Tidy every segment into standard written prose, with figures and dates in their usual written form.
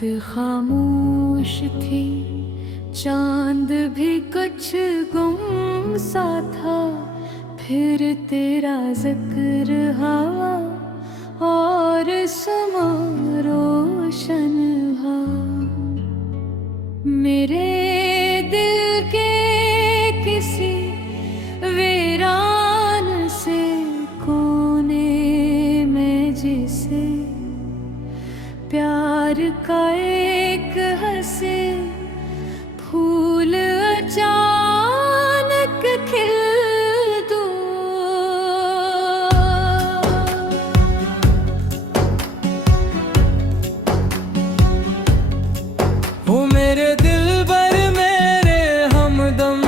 खामोश थी, चांद भी कुछ गुम सा था। फिर तेरा जिक्र हवा और समा रोशन हुआ। मेरे दिल के किसी वीरान से कोने में जिसे प्यार का एक हंसे फूल अचानक खिल दूं। हो मेरे दिल भर मेरे हमदम,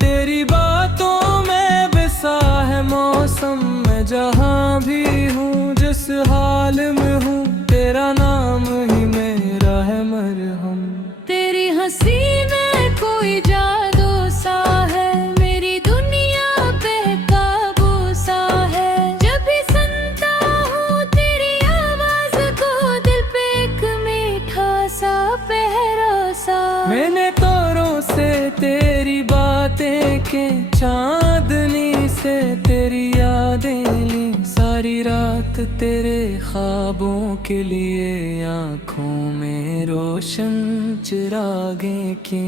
तेरी बातों में बिसा है मौसम। मैं जहाँ भी हूँ, जिस हाल में हूँ, तेरा नाम ही मेरा है मरहम। तेरी हंसी में कोई जादू सा है, मेरी दुनिया पे काबू सा है। जब भी सुनता हूँ तेरी आवाज को, दिल पे एक मीठा सा पहरा सा। मैंने तोरों से तेरी बातें के, चांदनी से तेरी यादें ली। सारी रात तेरे ख्वाबों के लिए आँखों में रोशन चिरागे के।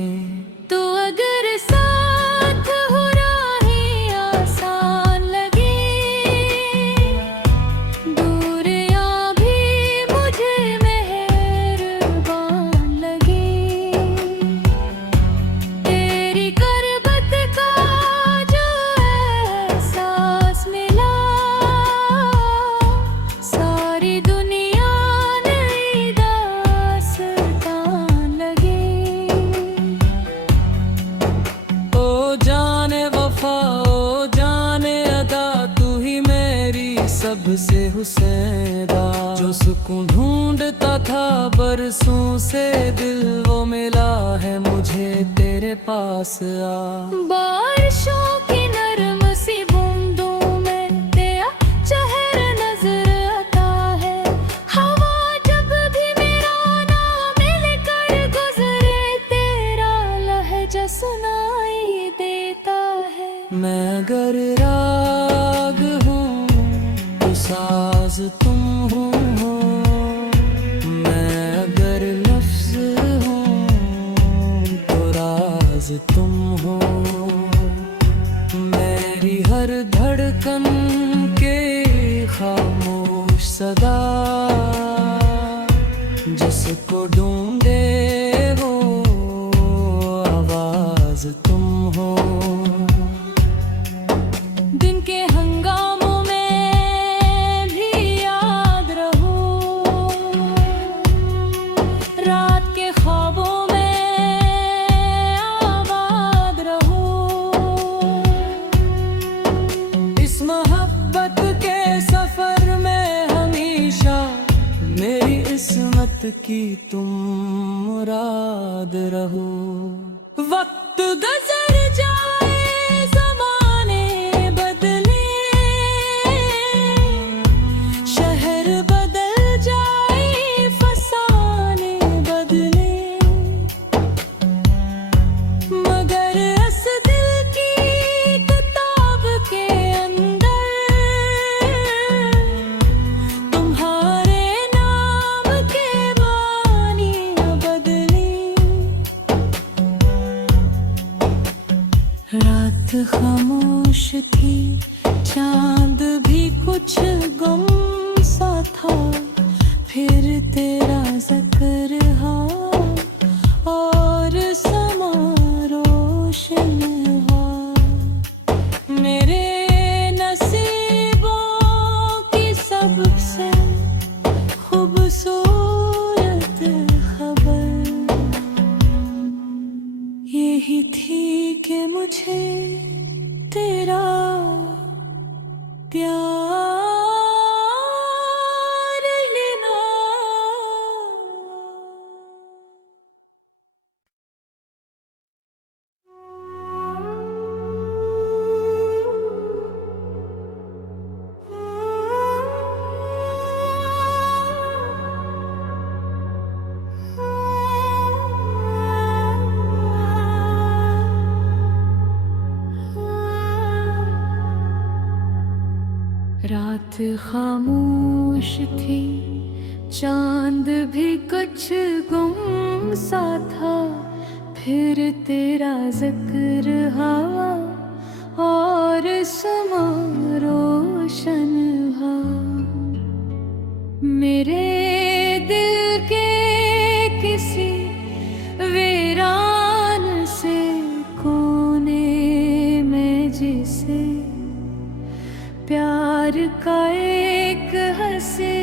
तो अगर साथ हो राहें आसान लगे, दूरियां भी मुझे मेहरबान लगे। तेरी करबत का जो एहसास मिला, सारी दुनिया नई दास्तान लगे। ओ जाने वफा, ओ जाने अदा, तू ही मेरी सबसे हुसैदा। जो सुकून ढूंढता था बरसों से दिल, वो मिला है मुझे तेरे पास आ। बारिशों की नरम सी बूंदों में तेरा चेहरा नजर आता है। हवा जब भी मेरा नाम लेकर गुजरे, तेरा लहजा सुनाई देता है। मैं अगर राग हूँ तो साज तुम हो, मैं अगर लफ्ज हूँ तो राज तुम हो। मेरी हर धड़कन के खामोश सदा, जिसको ढूंढे हो आवाज तुम हो। दिन के हंगामों में भी याद रहो, रात के ख्वाबों में आबाद रहो। इस मोहब्बत के सफर में हमेशा मेरी इस्मत की तुम मुराद रहो। वक्त गुजर जाए, ज़माने बदले, शहर बदल जाए, फसाने बदले, मगर इस दिल की किताब के अंदर तुम्हारे नाम के बानी न बदली। रात खामोश थी, चांद भी कुछ गुम सा था। फिर तेरा जिक्र हुआ और समा रोशन हुआ। मेरे नसीबों की सबसे खूबसूरत खबर यही थी कि मुझे तेरा प्यार लेना। रात खामोश थी, चांद भी कुछ गुम सा था। फिर तेरा जिक्र हवा और समा रोशन हुआ। मेरे दिल के किसी वीरान से कोने में जिसे प्यार का एक हंसे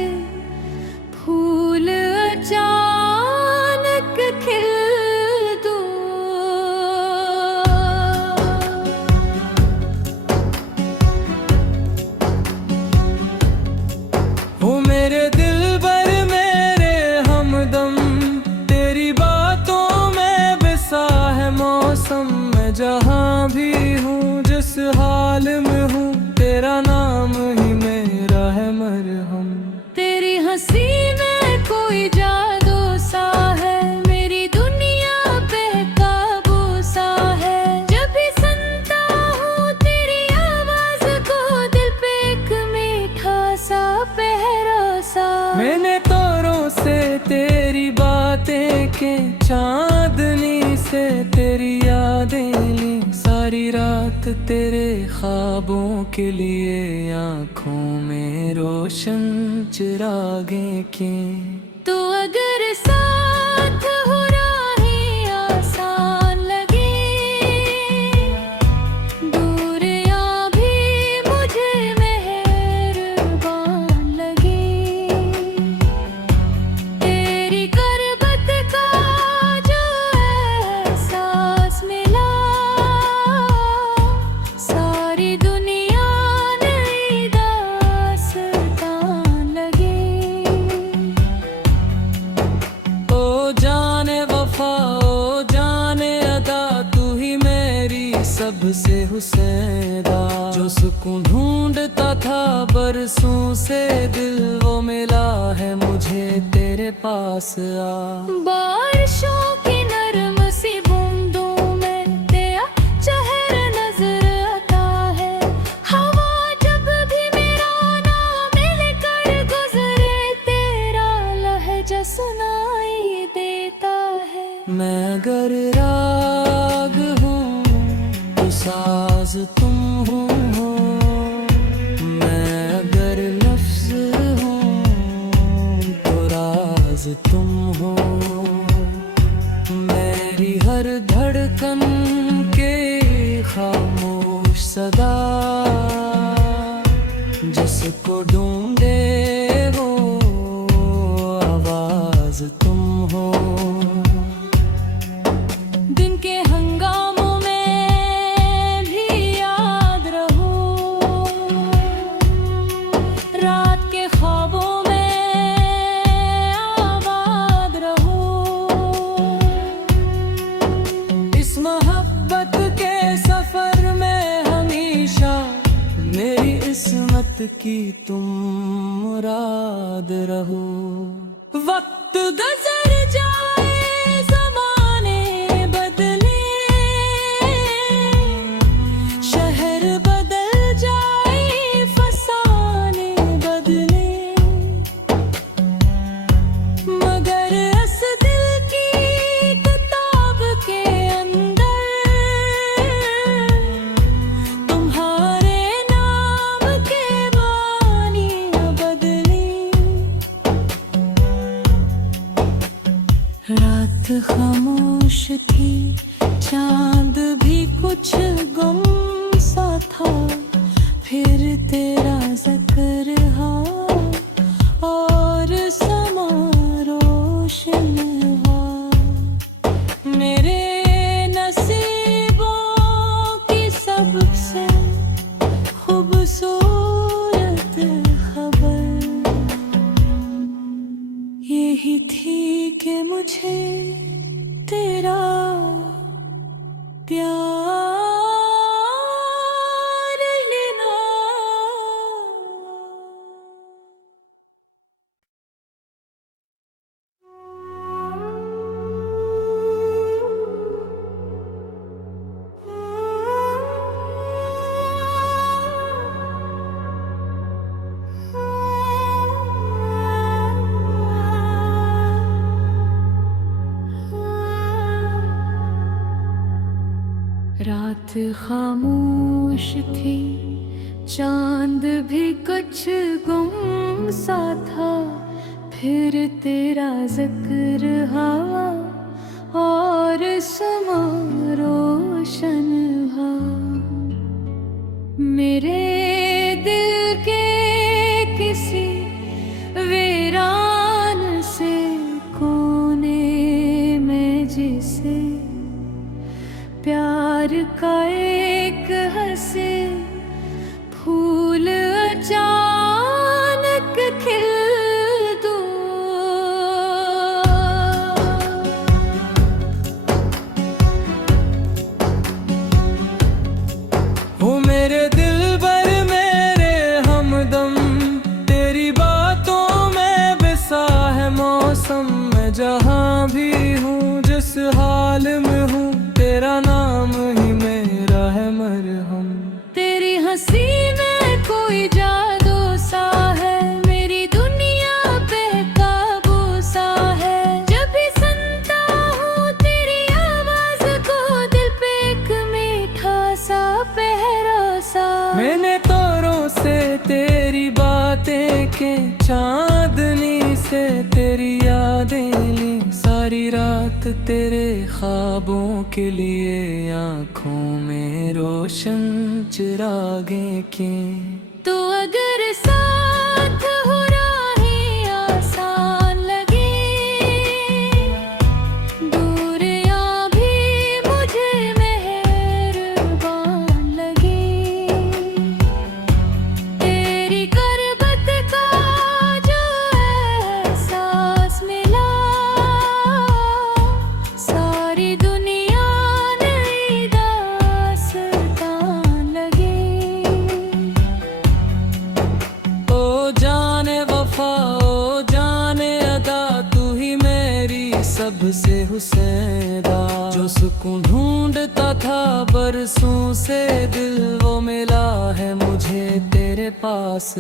फूल अचानक खिल दूं। हो मेरे दिल भर मेरे हमदम, तेरी बातों में बिसा है मौसम। मैं जहाँ भी हूँ, जिस हाल में हूँ, तेरा नाम ही मेरा है मरहम। तेरी हंसी में कोई जादू सा है, मेरी दुनिया पे काबू सा है। जब भी सुनता हूँ तेरी आवाज को, दिल पे एक मीठा सा पहरा सा। मैंने तोरों से तेरी बातें के, चांदनी से तेरी यादें ली। सारी रात तेरे ख्वाबों के लिए आँखों में रोशन चिरागे के। तो अगर साथ हो राहें आसान लगे, दूरियां भी मुझे मेहरबान लगे। तेरी करबत का जो एहसास मिला, सारी दुनिया नई दास्तान लगे। ओ जाने वफा, ओ जाने अदा, तू ही मेरी सबसे हुसैदा। जो सुकून ढूंढता था बरसों से दिल, वो मिला है मुझे तेरे पास आ। बारिशों की नरम सी बूंदों में तेरा चेहरा नजर आता है। हवा जब भी मेरा नाम लेकर गुजरे, तेरा लहजा सुनाई देता है। मैं अगर राग हूँ तो साज तुम हो, मैं अगर लफ्ज हूँ तो राज तुम हो। मेरी हर धड़कन के खामोश सदा, जिसको ढूंढे वो आवाज तुम हो। दिन के हंगामों में भी याद रहो, रात के ख्वाबों में आबाद रहो। इस मोहब्बत के सफर में हमेशा मेरी इस्मत की तुम मुराद रहो। वक्त गुजर जाए, ज़माने बदले, शहर बदल जाए, फसाने बदले, मगर इस दिल की किताब के अंदर तुम्हारे नाम के बानी न बदली। रात खामोश थी, चांद भी कुछ गुम सा था। फिर तेरा जिक्र हुआ और समा रोशन हुआ। मेरे नसीबों की सबसे खूबसूरत खबर यही थी कि मुझे तेरा प्यार लेना। खामोश थी, चांद भी कुछ गुम सा था। फिर तेरा जिक्र हवा और समा रोशन हुआ। मेरे दिल के किसी वीरान से कोने में जिसे प्यार का एक हंसे फूल अचानक खिल दूं। हो मेरे दिल भर मेरे हमदम, तेरी बातों में बिसा है मौसम। मैं जहाँ भी हूँ जिस हाल में हूँ, तेरा नाम ही मेरा है मरहम। तेरी हंसी में कोई जादू सा है, मेरी दुनिया पे काबू सा है। जब भी सुनता हूँ तेरी आवाज को, दिल पे एक मीठा सा पहरा सा। मैंने तोरों से तेरी बातें के, चांदनी से तेरी यादें ली। सारी रात तेरे ख्वाबों के लिए आँखों में रोशन चिरागे के। तो अगर साथ हो राहें आसान लगे, दूरियां भी मुझे मेहरबान लगे। तेरी करबत का जो एहसास मिला, सारी दुनिया नई दास्तान लगे। ओ जाने वफा, ओ जाने अदा, तू ही मेरी सबसे हुसैदा। जो सुकून ढूंढता था बरसों से दिल, वो मिला है मुझे तेरे पास आ।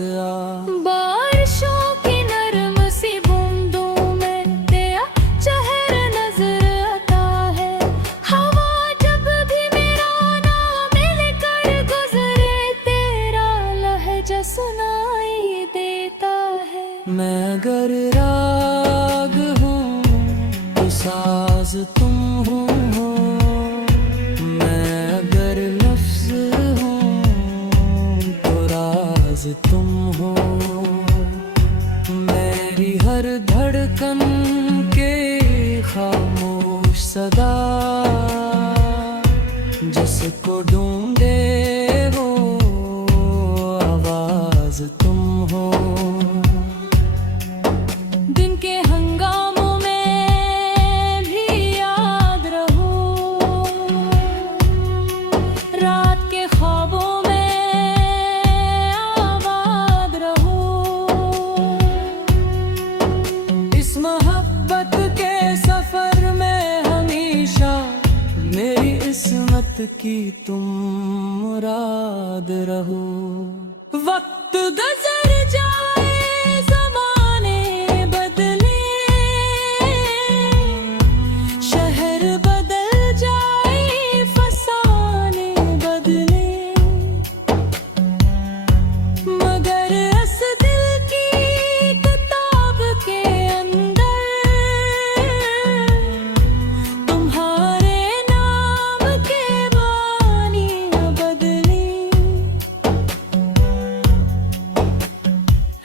बारिशों की नरम सी बूंदों में तेरा चेहरा नजर आता है। हवा जब भी मेरा नाम लेकर गुजरे, तेरा लहजा सुनाई देता है। मैं अगर राग हूँ तो साज तुम हो, मैं अगर लफ्ज हूँ तो राज तुम हो। मेरी हर धड़कन के खामोश सदा, जिसको ढूंढे हो आवाज तुम हो। दिन के हंगामों में भी याद रहो, रात के ख्वाबों में आबाद रहो। इस मोहब्बत के सफर में हमेशा मेरी इस्मत की तुम मुराद रहो। वक्त गुजर जाए ज़माने बदले, शहर बदल जाए फसाने बदले, मगर इस दिल की किताब के अंदर तुम्हारे नाम के बानी न बदली।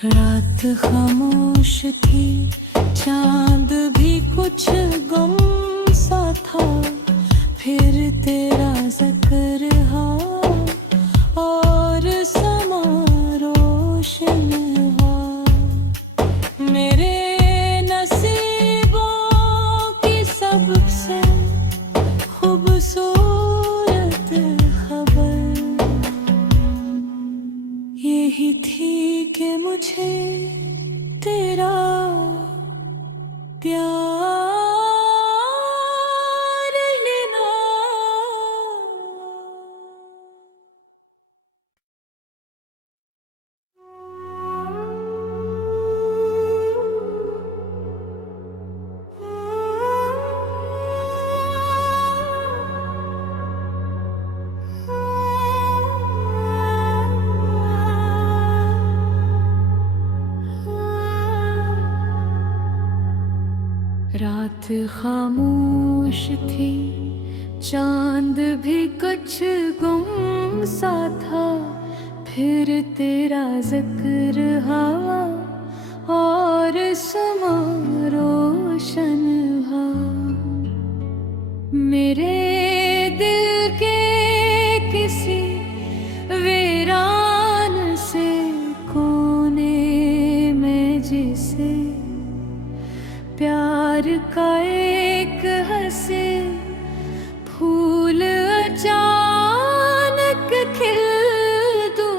रात खामोश थी, चांद भी कुछ गुम सा था। फिर तेरा जिक्र हुआ और समा रोशन हुआ। मेरे नसीबों की सबसे खूबसूरत खबर यही थी कि मुझे तेरा प्यार लेना। खामोश थी, चांद भी कुछ गुम सा था। फिर तेरा जिक्र हवा और समा रोशन हुआ। मेरे दिल के किसी वीरान से कोने में जिसे प्यार का एक हंसे फूल अचानक खिल दूं।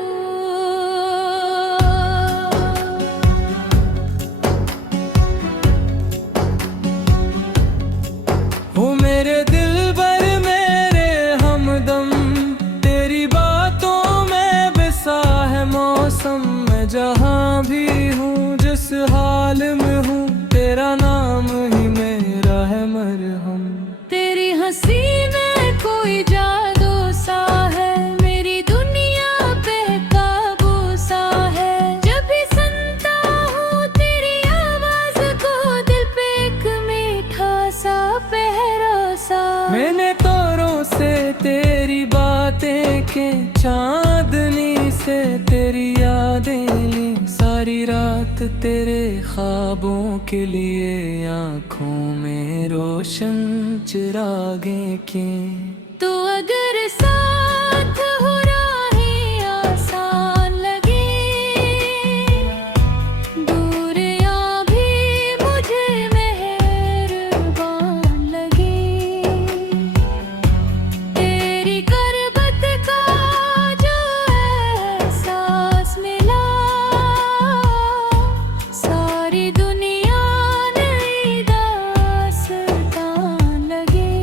हो मेरे दिल भर मेरे हमदम, तेरी बातों में बिसा है मौसम। मैं जहाँ भी हूँ जिस हाल में हूँ, तेरा नाम ही मेरा है मरहम। तेरी हंसी में कोई जादू सा है, मेरी दुनिया पे काबू सा है। जब भी सुनता हूँ तेरी आवाज को, दिल पे एक मीठा सा पहरा सा। मैंने तोरों से तेरी बातें के, चांदनी से तेरी यादें ली। सारी रात तेरे ख्वाबों के लिए आँखों में रोशन चिरागे के। तो अगर साथ हो राहें आसान लगे, दूरियां भी मुझे मेहरबान लगे। तेरी करबत का जो एहसास मिला, सारी दुनिया नई दास्तान लगे।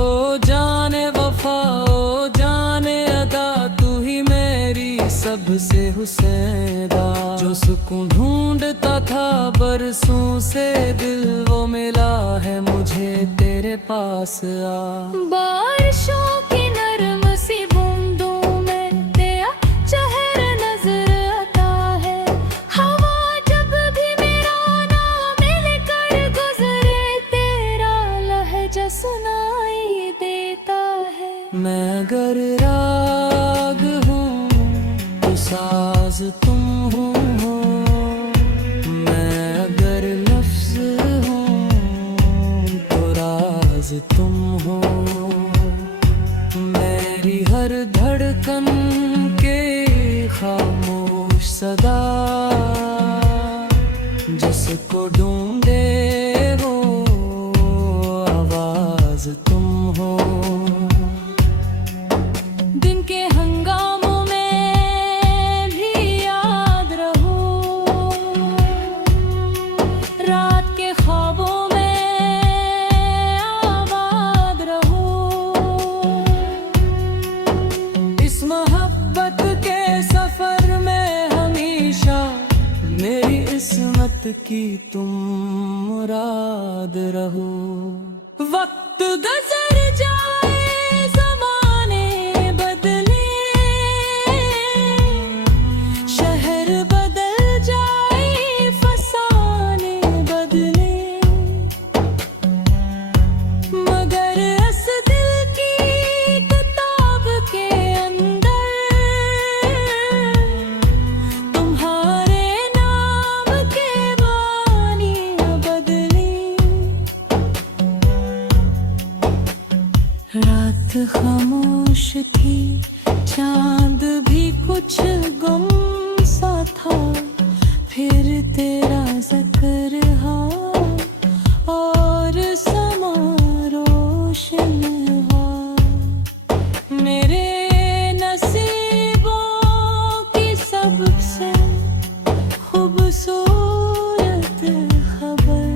ओ जाने वफा, ओ जाने अदा, तू ही मेरी सबसे हुसैदा। जो सुकून ढूंढता था बरसों से दिल, वो मिला है मुझे तेरे पास आ। बारिशों की नरम सी बूंदों में तेरा चेहरा नजर आता है। हवा जब भी मेरा नाम लेकर गुजरे, तेरा लहजा सुनाई देता है। मैं अगर राग हूँ तो साज तुम हो, मैं अगर लफ्ज हूँ तो राज तुम हो। मेरी हर धड़कन के खामोश सदा, जिसको ढूंढे वो आवाज तुम हो। दिन के हंगामों में भी याद रहो, रात के ख्वाबों में आबाद रहो। इस मोहब्बत के सफर में हमेशा मेरी इस्मत की तुम मुराद रहो। वक्त गुजर जाए, ज़माने बदले, शहर बदल जाए, फसाने बदले, मगर इस दिल की किताब के अंदर तुम्हारे नाम के बानी बदली। रात खामोश थी, चांद भी कुछ गुम सा था। फिर तेरा जिक्र हुआ और समा रोशन हुआ। मेरे नसीबों की सबसे खूबसूरत खबर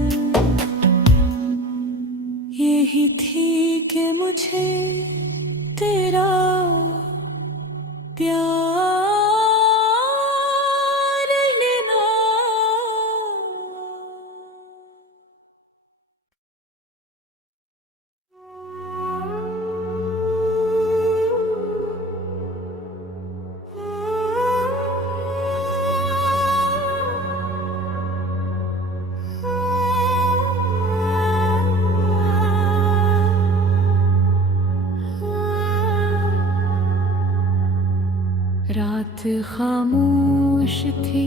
यही थी कि मुझे तेरा प्यार लेना। रात खामोश थी,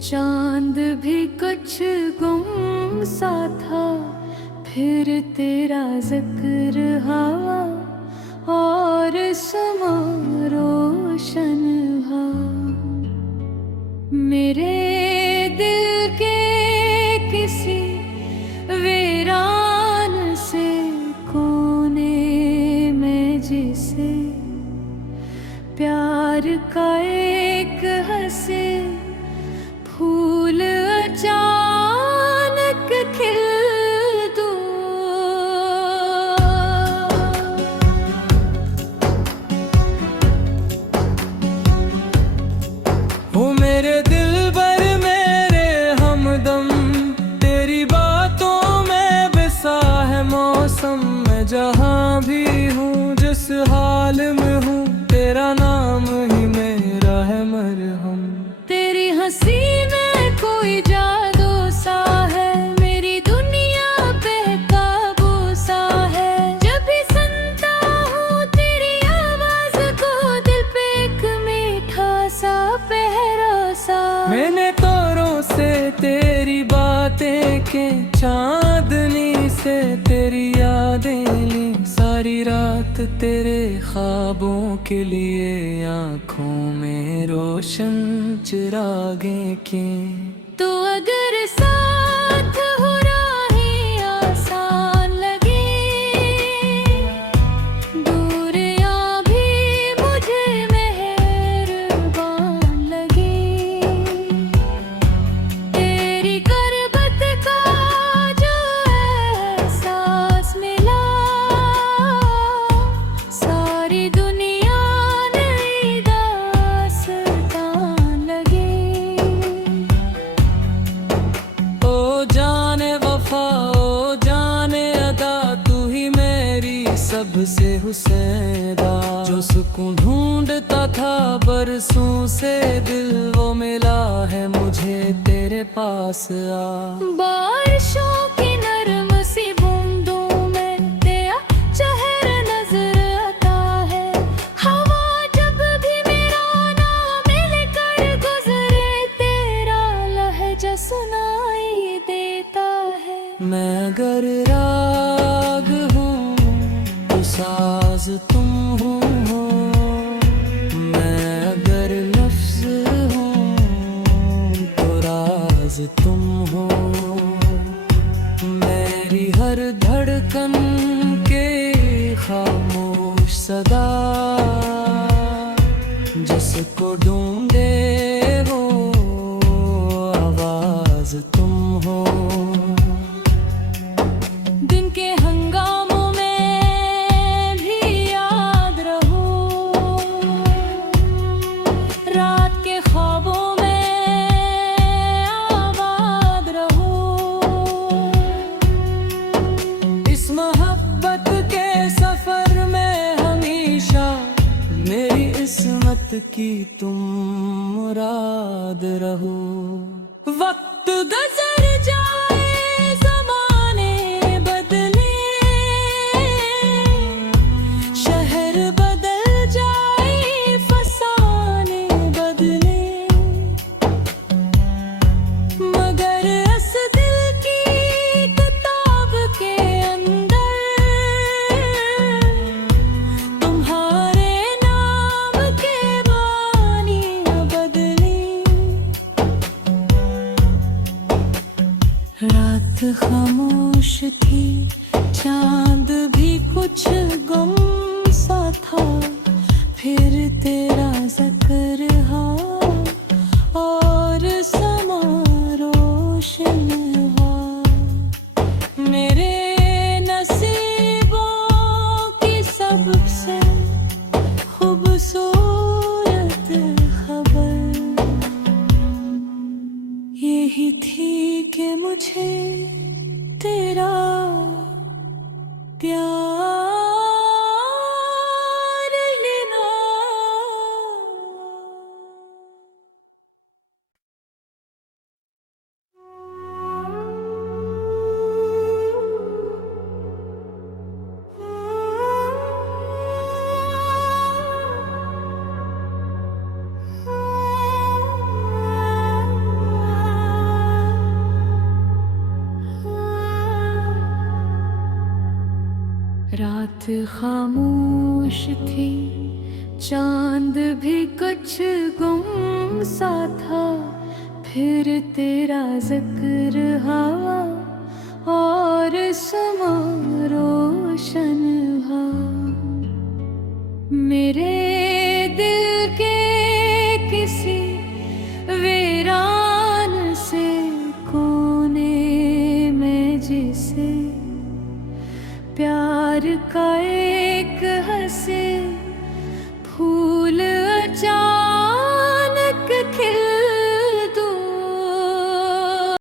चांद भी कुछ गुम सा था। फिर तेरा जिक्र हवा और समा रोशन हुआ। मेरे दिल के किसी वीरान से कोने में जिसे प्यार का एक हंसे फूल अचानक खिल दूं। हो मेरे दिल भर मेरे हमदम, तेरी बातों में बिसा है मौसम। मैं जहाँ भी हूँ, जिस हाल में हूँ, तेरा नाम ही मेरा है मरहम। तेरी हंसी में कोई जादू सा है, मेरी दुनिया पे काबू सा है। जब भी सुनता हूँ तेरी आवाज को, दिल पे एक मीठा सा पहरा सा। मैंने तारों से तेरी बातें के, चांदनी से तेरी यादें ली। सारी रात तेरे ख्वाबों के लिए आँखों में रोशन चिरागे के। तो अगर साथ हो राहें आसान लगे, दूरियां भी मुझे मेहरबान लगे। तेरी करबत का जो एहसास मिला, सारी दुनिया नई दास्तान लगे। ओ जाने वफा, ओ जाने अदा, तू ही मेरी सबसे हुसैदा। जो सुकून ढूंढता था बरसों से दिल, वो मिला है मुझे तेरे पास आ। बारिशों की नरम सी बूंदों में तेरा चेहरा नजर आता है। हवा जब भी मेरा नाम लेकर गुजरे, तेरा लहजा सुनाई देता है। मैं अगर राग हूँ तो साज तुम हो, मैं अगर लफ्ज हूँ तो राज तुम हो। मेरी हर धड़कन के खामोश सदा, जिसको ढूंढे वो आवाज तुम हो। दिन के हंगामों में भी याद रहो, रात के ख्वाबों में आबाद रहो। इस मोहब्बत के सफर में हमेशा मेरी इस्मत की तुम मुराद रहो। वक्त गुजर जाए, ज़माने बदले, शहर बदल जाए, फसाने बदले, मगर इस दिल की किताब के अंदर तुम्हारे नाम के बानी बदली। रात खामोश थी, चांद भी कुछ गुम सा था। फिर तेरा जिक्र हुआ और समा रोशन हुआ। मेरे नसीबों की सबसे खूबसूरत खबर यही थी कि मुझे तेरा प्यार लेना। खामोश थी, चांद भी कुछ गुम सा था। फिर तेरा जिक्र हवा और समा रोशन हुआ। मेरे दिल के किसी वीरान से कोने में जिसे प्यार का